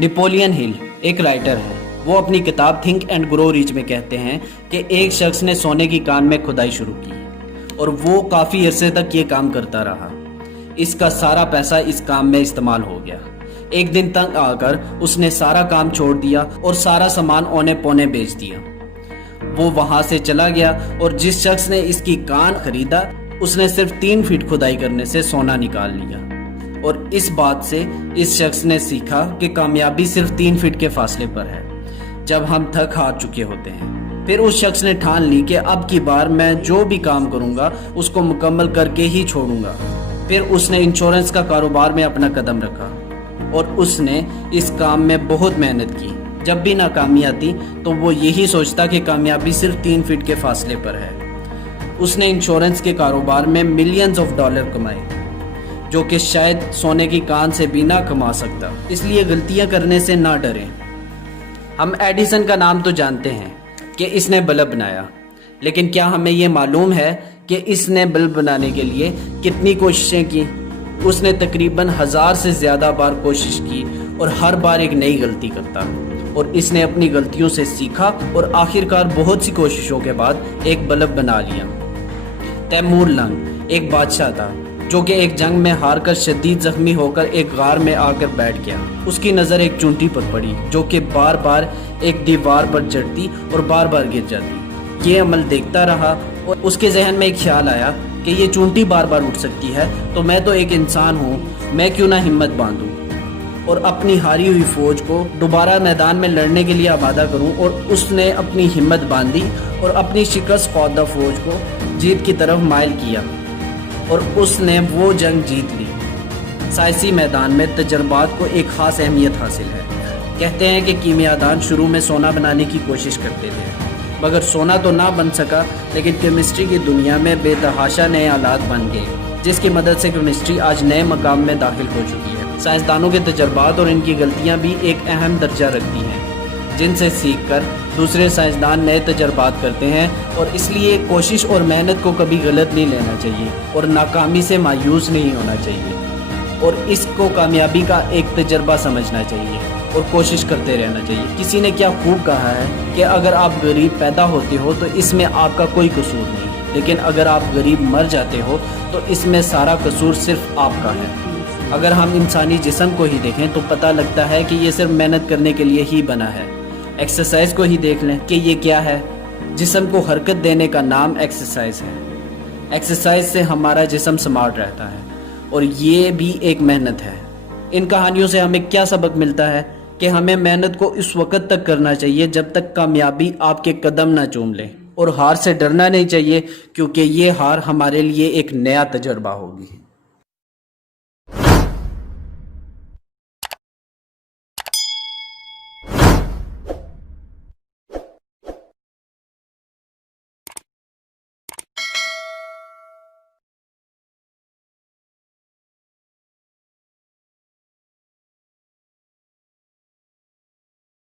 Napoleon ہل ایک writer ہے۔ وہ اپنی کتاب تھنک اینڈ گرو ریچ میں کہتے ہیں کہ ایک شخص نے سونے کی کان میں کھدائی شروع کی اور وہ کافی عرصے تک یہ کام کرتا رہا۔ اس کا سارا پیسہ اس کام میں استعمال ہو گیا۔ ایک دن تنگ آ کر اس نے سارا کام چھوڑ دیا اور سارا سامان اونے پونے بیچ دیا۔ وہ وہاں سے چلا گیا اور جس شخص نے اس کی کان خریدا اس نے صرف 3 فٹ کھدائی کرنے سے سونا نکال لیا، اور اس بات سے اس شخص نے سیکھا کہ کامیابی صرف 3 فٹ کے فاصلے پر ہے جب ہم تھک ہار چکے ہوتے ہیں۔ پھر اس شخص نے ٹھان لی کہ اب کی بار میں جو بھی کام کروں گا اس کو مکمل کر کے ہی چھوڑوں گا۔ پھر اس نے انشورنس کا کاروبار میں اپنا قدم رکھا اور اس نے اس کام میں بہت محنت کی۔ جب بھی ناکامی آتی تو وہ یہی سوچتا کہ کامیابی صرف 3 فٹ کے فاصلے پر ہے۔ اس نے انشورنس کے کاروبار میں ملینز آف ڈالر کمائے، جو کہ شاید سونے کی کان سے بھی نہ کما سکتا۔ اس لیے غلطیاں کرنے سے نہ ڈریں۔ ہم ایڈیسن کا نام تو جانتے ہیں کہ اس نے بلب بنایا، لیکن کیا ہمیں یہ معلوم ہے کہ اس نے بلب بنانے کے لیے کتنی کوششیں کی؟ اس نے تقریباً 1000 سے زیادہ بار کوشش کی اور ہر بار ایک نئی غلطی کرتا، اور اس نے اپنی غلطیوں سے سیکھا اور آخرکار بہت سی کوششوں کے بعد ایک بلب بنا لیا۔ تیمور لنگ ایک بادشاہ تھا جو کہ ایک جنگ میں ہار کر شدید زخمی ہو کر ایک غار میں آ کر بیٹھ گیا۔ اس کی نظر ایک چونٹی پر پڑی جو کہ بار بار ایک دیوار پر چڑھتی اور بار بار گر جاتی۔ یہ عمل دیکھتا رہا اور اس کے ذہن میں ایک خیال آیا کہ یہ چونٹی بار بار اٹھ سکتی ہے تو میں تو ایک انسان ہوں، میں کیوں نہ ہمت باندھوں اور اپنی ہاری ہوئی فوج کو دوبارہ میدان میں لڑنے کے لیے آمادہ کروں۔ اور اس نے اپنی ہمت باندھی اور اپنی شکست خوردہ فوج کو جیت کی طرف مائل کیا، اور اس نے وہ جنگ جیت لی۔ سائنسی میدان میں تجربات کو ایک خاص اہمیت حاصل ہے۔ کہتے ہیں کہ کیمیاءدان شروع میں سونا بنانے کی کوشش کرتے تھے، مگر سونا تو نہ بن سکا، لیکن کیمسٹری کی دنیا میں بے تحاشا نئے آلات بن گئے، جس کی مدد سے کیمسٹری آج نئے مقام میں داخل ہو چکی ہے۔ سائنسدانوں کے تجربات اور ان کی غلطیاں بھی ایک اہم درجہ رکھتی ہیں، جن سے سیکھ کر دوسرے سائنسدان نئے تجربات کرتے ہیں، اور اس لیے کوشش اور محنت کو کبھی غلط نہیں لینا چاہیے اور ناکامی سے مایوس نہیں ہونا چاہیے، اور اس کو کامیابی کا ایک تجربہ سمجھنا چاہیے اور کوشش کرتے رہنا چاہیے۔ کسی نے کیا خوب کہا ہے کہ اگر آپ غریب پیدا ہوتے ہو تو اس میں آپ کا کوئی قصور نہیں، لیکن اگر آپ غریب مر جاتے ہو تو اس میں سارا قصور صرف آپ کا ہے۔ اگر ہم انسانی جسم کو ہی دیکھیں تو پتہ لگتا ہے کہ یہ صرف محنت کرنے کے لیے ہی بنا ہے۔ ایکسرسائز کو ہی دیکھ لیں کہ یہ کیا ہے۔ جسم کو حرکت دینے کا نام ایکسرسائز ہے۔ ایکسرسائز سے ہمارا جسم سمارٹ رہتا ہے، اور یہ بھی ایک محنت ہے۔ ان کہانیوں سے ہمیں کیا سبق ملتا ہے کہ ہمیں محنت کو اس وقت تک کرنا چاہیے جب تک کامیابی آپ کے قدم نہ چوم لے، اور ہار سے ڈرنا نہیں چاہیے، کیونکہ یہ ہار ہمارے لیے ایک نیا تجربہ ہوگی۔